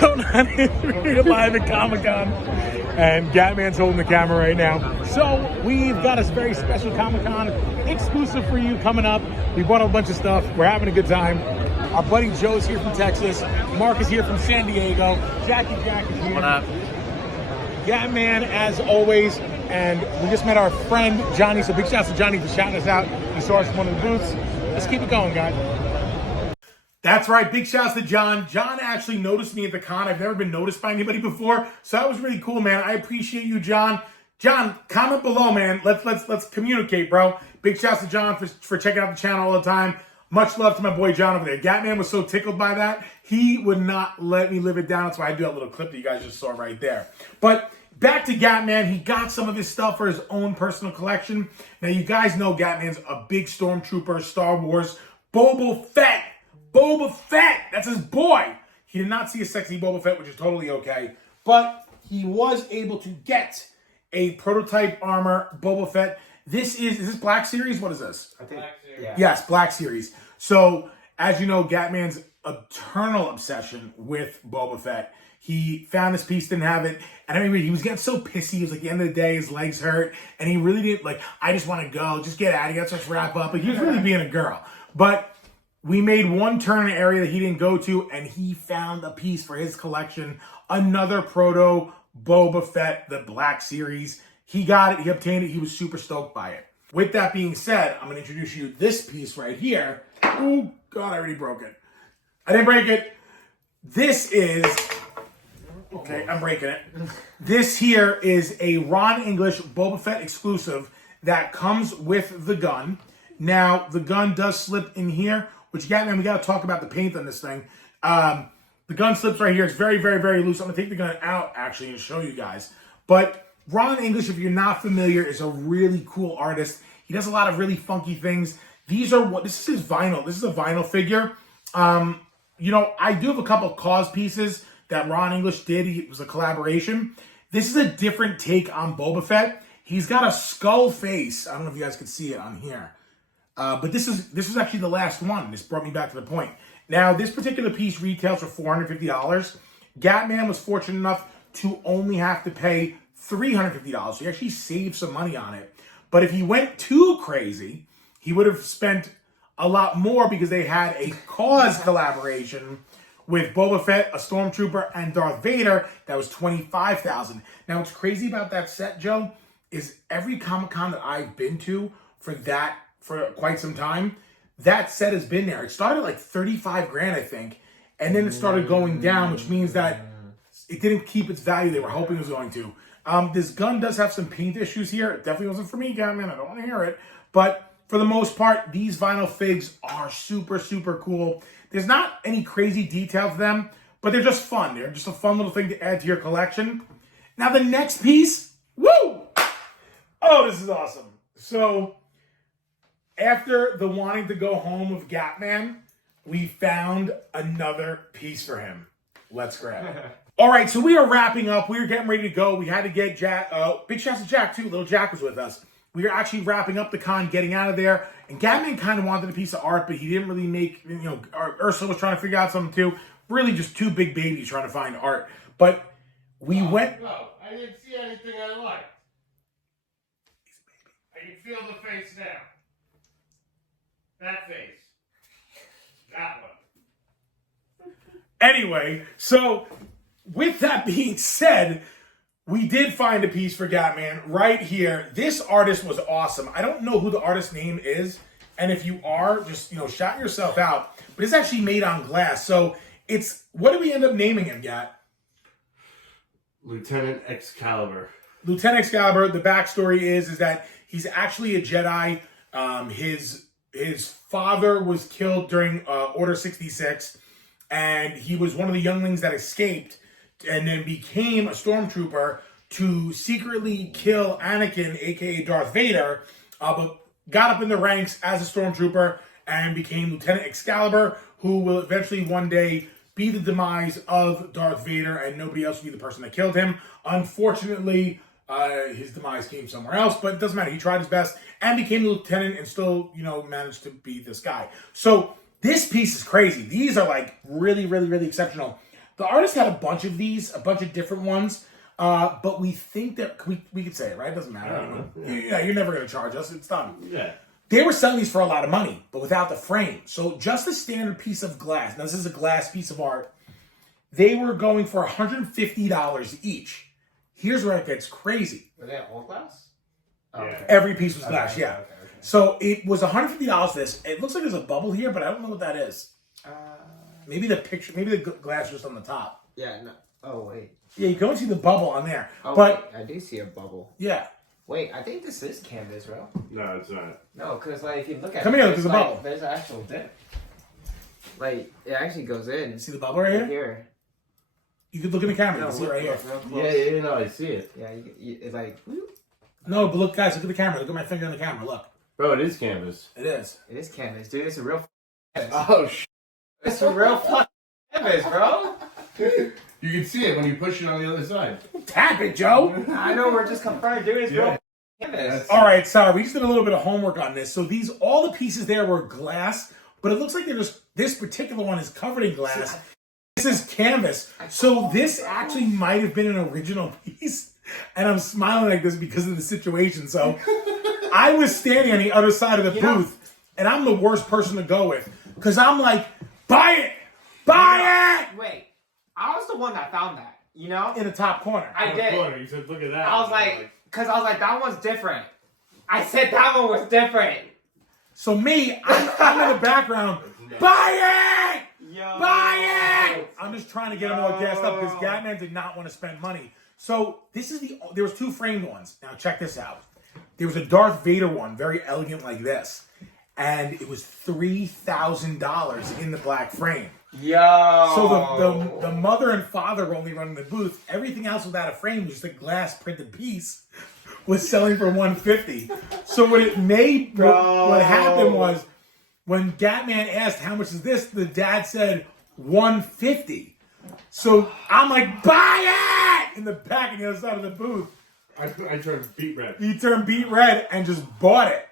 going on? We're live at Comic-Con, and Gatman's holding the camera right now. So we've got a very special Comic-Con exclusive for you coming up. We bought a bunch of stuff. We're having a good time. Our buddy Joe's here from Texas. Mark is here from San Diego. Jackie Jack is here. What up? Gatman, as always. And we just met our friend Johnny. So big shouts to Johnny for shouting us out. He saw us in one of the booths. Let's keep it going, guys. That's right. Big shouts to John. John actually noticed me at the con. I've never been noticed by anybody before. So that was really cool, man. I appreciate you, John. John, comment below, man. Let's communicate, bro. Big shouts to John for checking out the channel all the time. Much love to my boy John over there. Gatman was so tickled by that, he would not let me live it down. That's why I do that little clip that you guys just saw right there. But back to Gatman, he got some of his stuff for his own personal collection. Now, you guys know Gatman's a big Stormtrooper, Star Wars, Boba Fett. Boba Fett, that's his boy. He did not see a sexy Boba Fett, which is totally okay. But he was able to get a prototype armor Boba Fett. Is this Black Series? What is this? I think, Black Series. yeah. Yes, Black Series. So, as you know, Gatman's eternal obsession with Boba Fett. He found this piece, didn't have it, and I mean, he was getting so pissy. He was like, at the end of the day, his legs hurt, and he really didn't, like, I just want to go, just get out of here, let's just wrap up. Like, he was really being a girl. But we made one turn in an area that he didn't go to, and he found a piece for his collection, another proto Boba Fett, the Black Series. He got it, he obtained it, he was super stoked by it. With that being said, I'm going to introduce you to this piece right here. Oh, God, I already broke it. I didn't break it. This is... Okay, I'm breaking it. This here is a Ron English Boba Fett exclusive that comes with the gun. Now, the gun does slip in here, which, Gatman, we got to talk about the paint on this thing. The gun slips right here. It's very, very, very loose. I'm going to take the gun out, actually, and show you guys. But Ron English, if you're not familiar, is a really cool artist. He does a lot of really funky things. This is his vinyl. This is a vinyl figure. You know, I do have a couple of cause pieces that Ron English did. It was a collaboration. This is a different take on Boba Fett. He's got a skull face. I don't know if you guys can see it on here. But this was actually the last one. This brought me back to the point. Now, this particular piece retails for $450. Gatman was fortunate enough to only have to pay $350. So he actually saved some money on it. But if he went too crazy, he would have spent a lot more because they had a cause collaboration with Boba Fett, a Stormtrooper, and Darth Vader. That was $25,000. Now, what's crazy about that set, Joe, is every Comic-Con that I've been to for quite some time, that set has been there. It started at like 35 grand, I think, and then it started going down, which means that it didn't keep its value they were hoping it was going to. This gun does have some paint issues here. It definitely wasn't for me, Gatman. I don't want to hear it. But for the most part, these vinyl figs are super, super cool. There's not any crazy detail to them, but they're just fun. They're just a fun little thing to add to your collection. Now, the next piece, woo! Oh, this is awesome. So, after the wanting to go home of Gatman, we found another piece for him. Let's grab it. All right, so we are wrapping up. We are getting ready to go. We had to get Jack. Big shouts to Jack, too. Little Jack was with us. We are actually wrapping up the con, getting out of there. And Gatman kind of wanted a piece of art, but he didn't really make, Ursula was trying to figure out something, too. Really just two big babies trying to find art. But we went... No, I didn't see anything I liked. I can feel the face now. That face. That one. Anyway, so with that being said, we did find a piece for Gatman right here. This artist was awesome. I don't know who the artist's name is, and if you are, just, shout yourself out. But it's actually made on glass. So it's, what did we end up naming him, Gat? Lieutenant Excalibur. Lieutenant Excalibur, the backstory is that he's actually a Jedi. His father was killed during Order 66, and he was one of the younglings that escaped and then became a Stormtrooper to secretly kill Anakin, aka Darth Vader, but got up in the ranks as a Stormtrooper and became Lieutenant Excalibur, who will eventually one day be the demise of Darth Vader, and nobody else will be the person that killed him. Unfortunately, his demise came somewhere else, but it doesn't matter. He tried his best and became the lieutenant and still, managed to be this guy. So this piece is crazy. These are like really, really, really exceptional. the artist had a bunch of these, a bunch of different ones. But we think that we could say it, right? It doesn't matter. You're never going to charge us. It's done. Yeah. They were selling these for a lot of money, but without the frame. So just a standard piece of glass. Now, this is a glass piece of art. They were going for $150 each. Here's where it gets crazy. Were they all glass? Oh, yeah. Every piece was glass, Okay, yeah. okay. So it was $150 for this. It looks like there's a bubble here, but I don't know what that is. Maybe the picture, maybe the glass just on the top. Yeah, no. Oh, wait. Yeah, you can only see the bubble on there. Oh, but wait, I do see a bubble. yeah. Wait, I think this is canvas, bro. No, it's not. No, because, like, if you look at Come it, here, look, there's, there's a like, bubble. there's an actual dip. Like, it actually goes in. See the bubble right here? Here. You could look in the camera. You No, can see it right here. real close. Yeah, no, I see it. Yeah, it's like, whoop. No, but look, guys, look at the camera. Look at my finger in the camera. Look. Bro, it is canvas. It is. It is canvas, dude. It's a real canvas. Oh, It's a real canvas, bro. You can see it when you push it on the other side. Tap it, Joe. I know, we're just confirmed, dude. It's real canvas. All right, sorry. We just did a little bit of homework on this. So all the pieces there were glass, but it looks like this particular one is covered in glass. This is canvas. So this actually might have been an original piece. And I'm smiling like this because of the situation. So I was standing on the other side of the booth, and I'm the worst person to go with. Because I'm like, buy it! Buy it! Wait, I was the one that found that, you know? In the top corner. I did. You said, look at that. I was like, that one's different. I said that one was different. So me, I'm in the background. Buy it! Yo. Buy it! I'm just trying to get them all gassed up because Gatman did not want to spend money. So there was two framed ones. Now check this out. There was a Darth Vader one, very elegant like this. And it was $3,000 in the black frame. Yo. So the mother and father were only running the booth. Everything else without a frame, just a glass printed piece, was selling for $150. So what happened was when Gatman asked how much is this, the dad said $150. So I'm like, buy it! In the back on the other side of the booth. I turned beet red. He turned beet red and just bought it.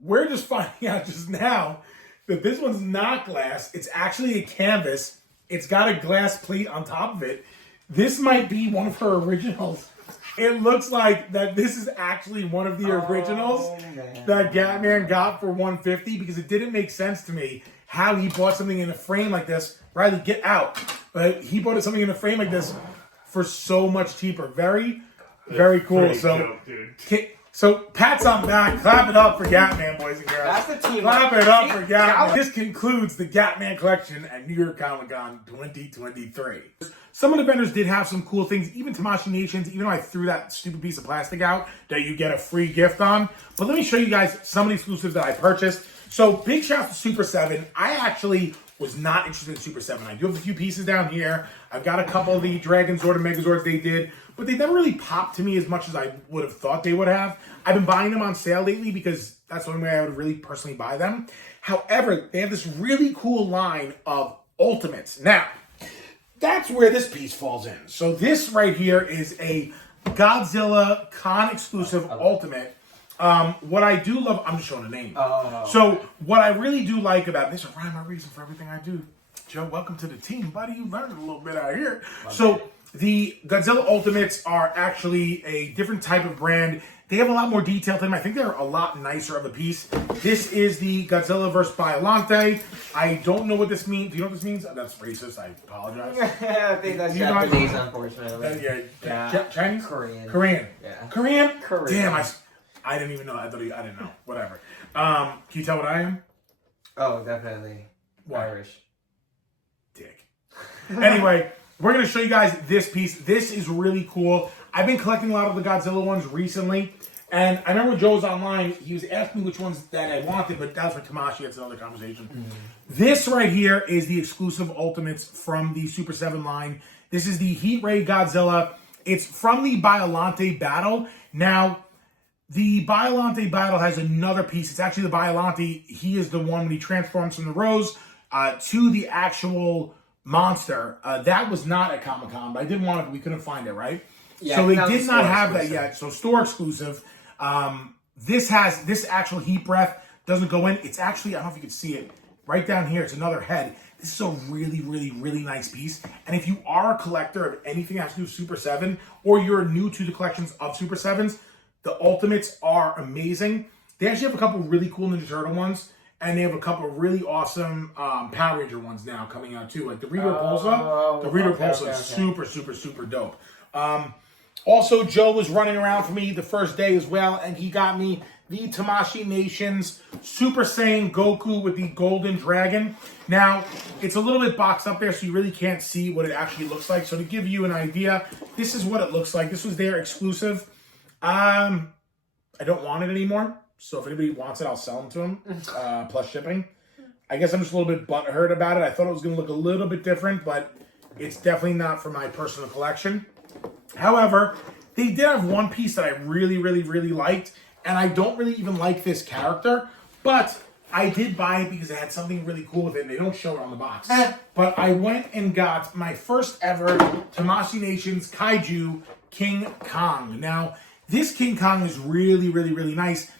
We're just finding out just now that this one's not glass. It's actually a canvas. It's got a glass plate on top of it. This might be one of her originals. It looks like that this is actually one of the originals that Gatman got for $150 because it didn't make sense to me how he bought something in a frame like this. Riley, get out. But he bought something in a frame like this for so much cheaper. Very, very cool. So pats on back, clap it up for Gatman, boys and girls. That's the team. Clap it up for Gatman. This concludes the Gatman collection at New York Comic Con 2023. Some of the vendors did have some cool things, even Tamashii Nations, even though I threw that stupid piece of plastic out that you get a free gift on. But let me show you guys some of the exclusives that I purchased. So big shout out to Super 7. I actually was not interested in Super 7. I do have a few pieces down here. I've got a couple of the Dragon Zord and Megazords they did, but they never really popped to me as much as I would have thought they would have. I've been buying them on sale lately because that's the only way I would really personally buy them. However, they have this really cool line of Ultimates. Now, that's where this piece falls in. So this right here is a Godzilla Con exclusive Ultimate. What I do love, I'm just showing the name. So what I really do like about this, is rhyme my reason for everything I do. Joe, welcome to the team, buddy. You learned a little bit out here. So the Godzilla Ultimates are actually a different type of brand. They have a lot more detail to them. I think they're a lot nicer of a piece. This is the Godzilla vs. Biollante. I don't know what this means. Do you know what this means? That's racist. I apologize. I think that's Japanese, unfortunately. Chinese? Korean. Yeah. Korean? Korean. Damn, I didn't even know. I didn't know. Whatever. Can you tell what I am? Oh, definitely. What? Irish. Dick. Anyway, we're going to show you guys this piece. This is really cool. I've been collecting a lot of the Godzilla ones recently. And I remember when Joe was online, he was asking me which ones that I wanted, but that was for Tamashii. That's another conversation. This right here is the exclusive Ultimates from the Super 7 line. This is the Heat Ray Godzilla. It's from the Biollante battle. Now, the Biollante battle has another piece. It's actually the Biollante. He is the one when he transforms from the rose to the actual monster. That was not at Comic-Con, but I did want it, but we couldn't find it, right? Yeah, so they did not have that yet. So store exclusive. This actual heat breath doesn't go in. It's actually, I don't know if you can see it. right down here, it's another head. This is a really, really, really nice piece. And if you are a collector of anything that has to do with Super 7, or you're new to the collections of Super 7s, the Ultimates are amazing. They actually have a couple really cool Ninja Turtle ones, and they have a couple of really awesome Power Ranger ones now coming out too. Like the Rita Repulsa. The Rita Repulsa is super, super, super dope. Also, Joe was running around for me the first day as well, and he got me the Tamashii Nations Super Saiyan Goku with the Golden Dragon. Now, it's a little bit boxed up there, so you really can't see what it actually looks like. So to give you an idea, this is what it looks like. This was their exclusive. I don't want it anymore, so if anybody wants it, I'll sell them to them, plus shipping. I guess I'm just a little bit butthurt about it. I thought it was going to look a little bit different, but it's definitely not for my personal collection. However, they did have one piece that I really, really, really liked, and I don't really even like this character, but I did buy it because it had something really cool with it, and they don't show it on the box. But I went and got my first ever Tamashii Nations Kaiju King Kong. Now, this King Kong is really, really, really nice.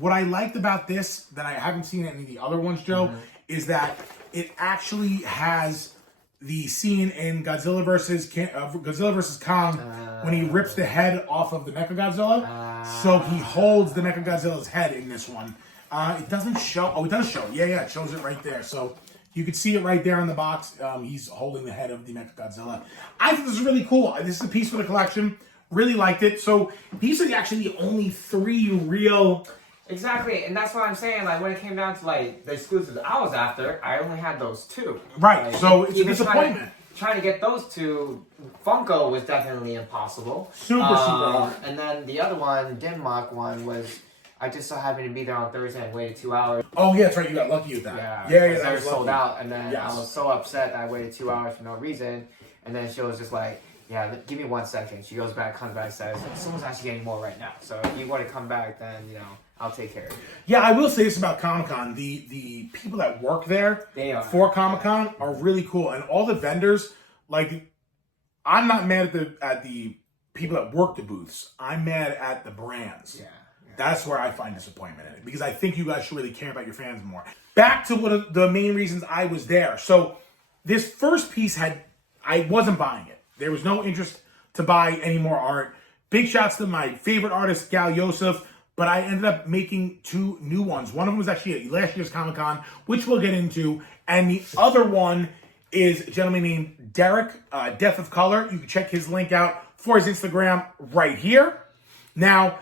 What I liked about this, that I haven't seen in any of the other ones, Joe, is that it actually has the scene in Godzilla versus Kong when he rips the head off of the Mechagodzilla. So he holds the Mechagodzilla's head in this one. It doesn't show. Oh, it does show. Yeah, it shows it right there. So you can see it right there in the box. He's holding the head of the Mechagodzilla. I think this is really cool. This is a piece for the collection. Really liked it. So these are actually the only 3 real... Exactly, and that's what I'm saying. Like when it came down to like the exclusives I was after, I only had those 2. Right, like, so it's a disappointment. Trying to get those 2, Funko was definitely impossible. Super hard. And then the other one, Denmark one, was I just so happened to be there on Thursday and waited 2 hours. Oh yeah, that's right. You got lucky with that. Yeah, that they were was sold lucky. out, and then I was so upset that I waited 2 hours for no reason. And then she was just like, "Yeah, give me 1 second." She goes back, comes back, says, "Someone's actually getting more right now. So if you want to come back, then I'll take care of it." Yeah, I will say this about Comic-Con. The people that work there for Comic-Con are really cool. And all the vendors, like, I'm not mad at the people that work the booths. I'm mad at the brands. Yeah. That's where I find disappointment in it. Because I think you guys should really care about your fans more. Back to one of the main reasons I was there. So this first piece I wasn't buying it. There was no interest to buy any more art. Big shouts to my favorite artist, Gal Yosef. But I ended up making 2 new ones. One of them was actually at last year's Comic-Con, which we'll get into. And the other one is a gentleman named Derek, Death of Color. You can check his link out for his Instagram right here. Now,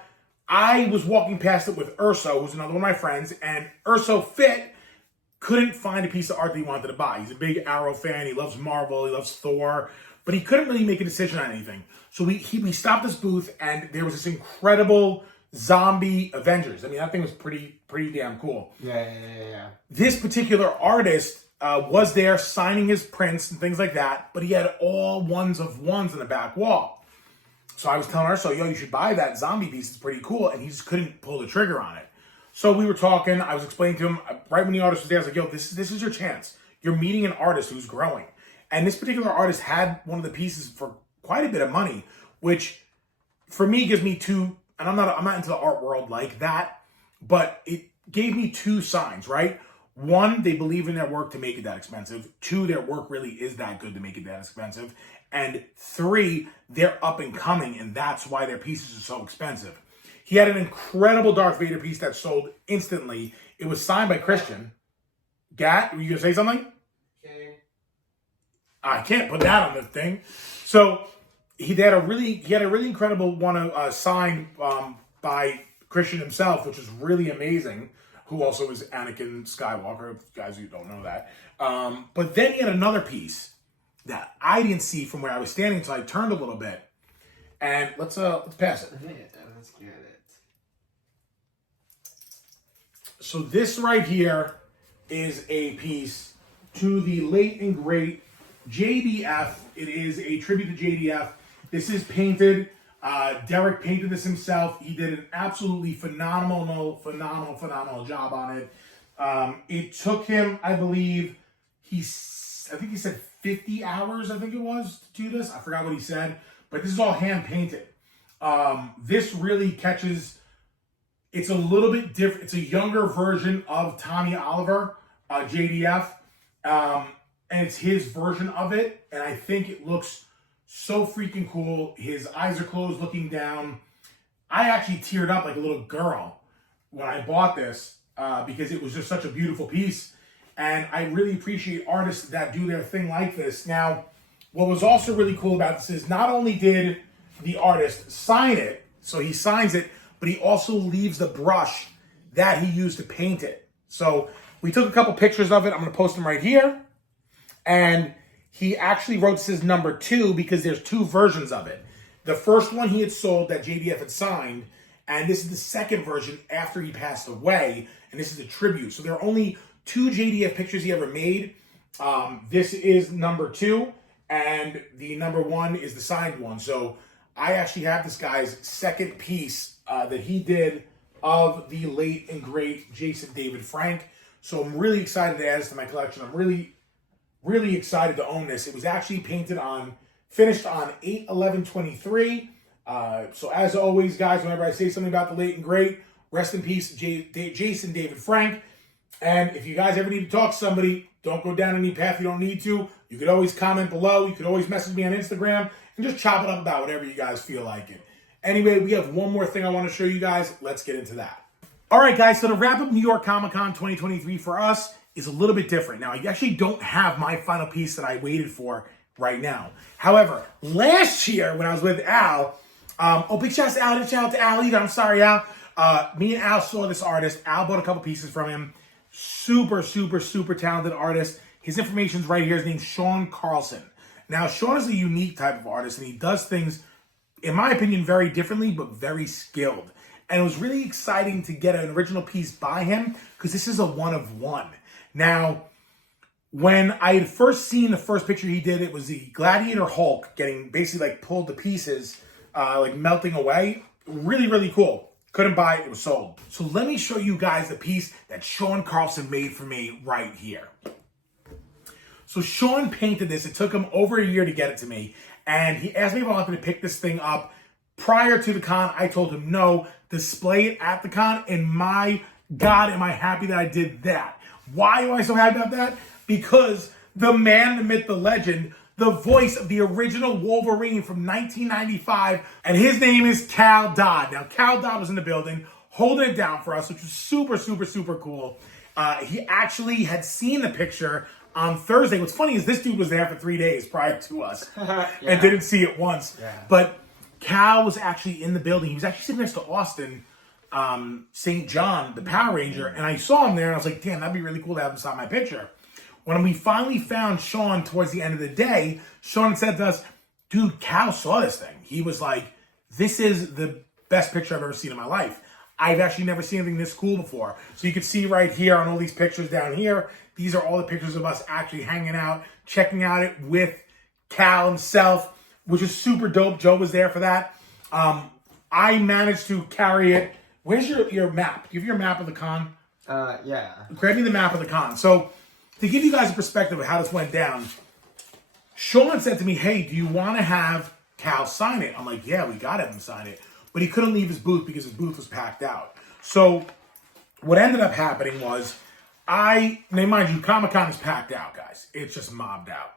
I was walking past it with Urso, who's another one of my friends, and Urso Fit couldn't find a piece of art that he wanted to buy. He's a big Arrow fan. He loves Marvel. He loves Thor. But he couldn't really make a decision on anything. So we stopped this booth, and there was this incredible zombie Avengers. I mean, that thing was pretty damn cool. Yeah. This particular artist was there signing his prints and things like that, but he had all ones of ones in the back wall. So I was telling her, you should buy that zombie piece. It's pretty cool. And he just couldn't pull the trigger on it. So we were talking. I was explaining to him, right when the artist was there, I was like, this is your chance. You're meeting an artist who's growing. And this particular artist had one of the pieces for quite a bit of money, which for me gives me 2... And I'm not into the art world like that, but it gave me 2 signs, right? 1, they believe in their work to make it that expensive. 2, their work really is that good to make it that expensive. And 3, they're up and coming, and that's why their pieces are so expensive. He had an incredible Darth Vader piece that sold instantly. It was signed by Christian. Gat, were you gonna say something? Okay. I can't put that on the thing. So he had a really incredible one signed by Christian himself, which is really amazing. Who also is Anakin Skywalker, guys who don't know that. But then he had another piece that I didn't see from where I was standing, so I turned a little bit. And let's pass it. Yeah, let's get it. So this right here is a piece to the late and great JDF. It is a tribute to JDF. This is painted. Derek painted this himself. He did an absolutely phenomenal job on it. It took him, I believe, I think he said 50 hours, I think it was, to do this. I forgot what he said, but this is all hand painted. This really catches, it's a little bit different. It's a younger version of Tommy Oliver, JDF, and it's his version of it, and I think it looks so freaking cool. His eyes are closed, looking down. I actually teared up like a little girl when I bought this because it was just such a beautiful piece, and I really appreciate artists that do their thing like this. Now, what was also really cool about this is not only did the artist sign it, so he signs it, but he also leaves the brush that he used to paint it. So we took a couple pictures of it. I'm going to post them right here. And he actually wrote this as number 2 because there's 2 versions of it. The first one he had sold that JDF had signed, and this is the second version after he passed away, and this is a tribute. So there are only 2 JDF pictures he ever made. This is number 2, and the number 1 is the signed one. So I actually have this guy's second piece that he did of the late and great Jason David Frank. So I'm really excited to add this to my collection. I'm really excited to own this. It was actually finished on 8/11/23. So as always, guys, whenever I say something about the late and great, rest in peace, Jason David Frank. And if you guys ever need to talk to somebody, don't go down any path you don't need to. You could always comment below. You could always message me on Instagram and just chop it up about whatever you guys feel like it. Anyway, we have one more thing I want to show you guys. Let's get into that. All right, guys, so to wrap up New York Comic Con 2023 for us is a little bit different. Now, I actually don't have my final piece that I waited for right now. However, last year when I was with Al, big shout out to Al either. I'm sorry, Al. Me and Al saw this artist. Al bought a couple pieces from him. Super talented artist. His information's right here. His name's Sean Carlson. Now, Sean is a unique type of artist, and he does things, in my opinion, very differently, but very skilled. And it was really exciting to get an original piece by him because this is a one of one. Now, when I had first seen the first picture he did, it was the Gladiator Hulk getting basically like pulled to pieces, like melting away. Really cool. Couldn't buy it, it was sold. So let me show you guys the piece that Sean Carlson made for me right here. So Sean painted this. It took him over a year to get it to me. And he asked me if I wanted to pick this thing up prior to the con. I told him no, display it at the con. And my God, am I happy that I did that. Why am I so happy about that? Because the man, the myth, the legend, the voice of the original Wolverine from 1995, and his name is Cal Dodd. Now, Cal Dodd was in the building holding it down for us, which was super cool. He actually had seen the picture on Thursday. What's funny is this dude was there for 3 days prior to us and didn't see it once. Yeah. But Cal was actually in the building. He was actually sitting next to Austin St. John, the Power Ranger, and I saw him there, and I was like, damn, that'd be really cool to have him sign my picture. When we finally found Sean towards the end of the day, Sean said to us, dude, Cal saw this thing. He was like, this is the best picture I've ever seen in my life. I've actually never seen anything this cool before. So you can see right here on all these pictures down here, these are all the pictures of us actually hanging out, checking out it with Cal himself, which is super dope. Joe was there for that. I managed to carry it. Where's your map? Give your map of the con. Yeah. Grab me the map of the con. So to give you guys a perspective of how this went down, Sean said to me, hey, do you want to have Cal sign it? I'm like, yeah, we got to have him sign it. But he couldn't leave his booth because his booth was packed out. So what ended up happening was now mind you, Comic-Con is packed out, guys. It's just mobbed out.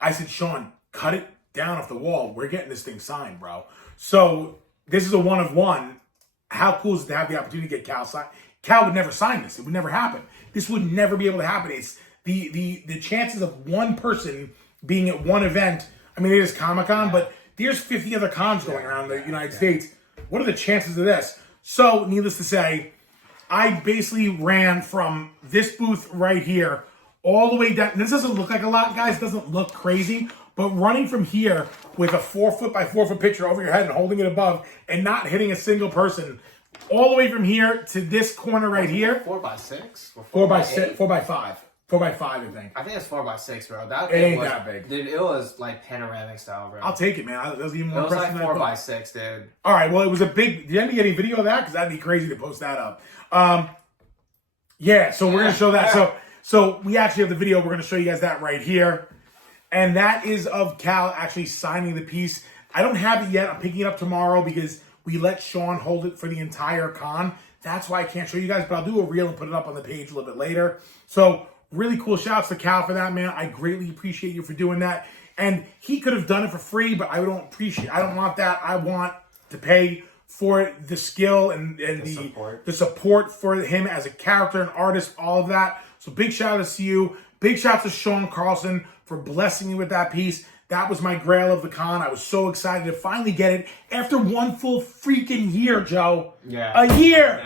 I said, Sean, cut it down off the wall. We're getting this thing signed, bro. So this is a one of one. How cool is it to have the opportunity to get Cal signed? Cal would never sign this. It would never happen. This would never be able to happen. It's the chances of one person being at one event. I mean, it is Comic-Con, but there's 50 other cons going around the United States. What are the chances of this? So, needless to say, I basically ran from this booth right here all the way down. This doesn't look like a lot, guys. It doesn't look crazy. But running from here with a 4 foot by 4 foot picture over your head and holding it above and not hitting a single person, all the way from here to this corner right here. 4x6? 4x6, 4x5. 4x5, I think. I think it's 4x6, bro. That it ain't that big. Dude, it was like panoramic style, bro. I'll take it, man. That was even more impressive than I thought. It was like 4x6, dude. All right, well, it was a big... Did you end up getting a video of that? Because that'd be crazy to post that up. Yeah, so we're going to show that. So we actually have the video. We're going to show you guys that right here. And that is of Cal actually signing the piece. I don't have it yet. I'm picking it up tomorrow because we let Sean hold it for the entire con. That's why I can't show you guys, but I'll do a reel and put it up on the page a little bit later. So really cool. Shouts to Cal for that, man. I greatly appreciate you for doing that. And he could have done it for free, but I don't want that. I want to pay for it, the skill and the support for him as a character and artist, all of that. So big shout out to you. Big shout out to Sean Carlson for blessing me with that piece. That was my grail of the con. I was so excited to finally get it after one full freaking year, Joe. Yeah. A year.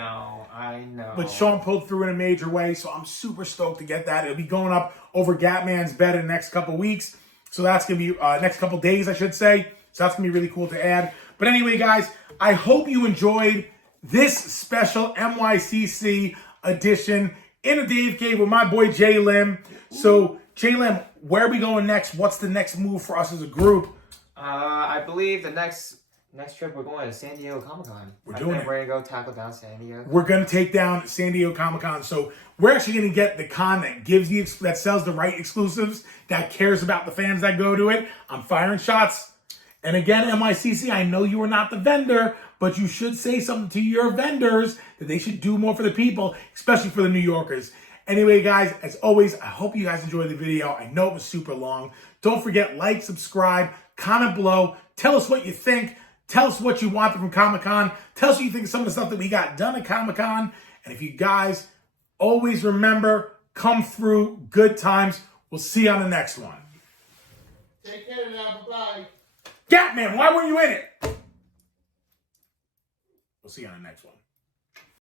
I know. But Sean pulled through in a major way, so I'm super stoked to get that. It'll be going up over Gatman's bed in the next couple weeks. So that's going to be next couple days, I should say. So that's going to be really cool to add. But anyway, guys, I hope you enjoyed this special NYCC edition in a Dave Cave with my boy Jay Lim. So, Jay Lim, where are we going next? What's the next move for us as a group? I believe the next trip we're going to San Diego Comic-Con. We're going to go tackle down San Diego. We're going to take down San Diego Comic-Con. So we're actually going to get the con that gives you, that sells the right exclusives, that cares about the fans that go to it. I'm firing shots. And again, NYCC, I know you are not the vendor, but you should say something to your vendors that they should do more for the people, especially for the New Yorkers. Anyway, guys, as always, I hope you guys enjoyed the video. I know it was super long. Don't forget, like, subscribe, comment below. Tell us what you think. Tell us what you want from Comic-Con. Tell us what you think of some of the stuff that we got done at Comic-Con. And if you guys always remember, come through, good times. We'll see you on the next one. Take care now. Bye-bye. Gatman, why weren't you in it? We'll see you on the next one.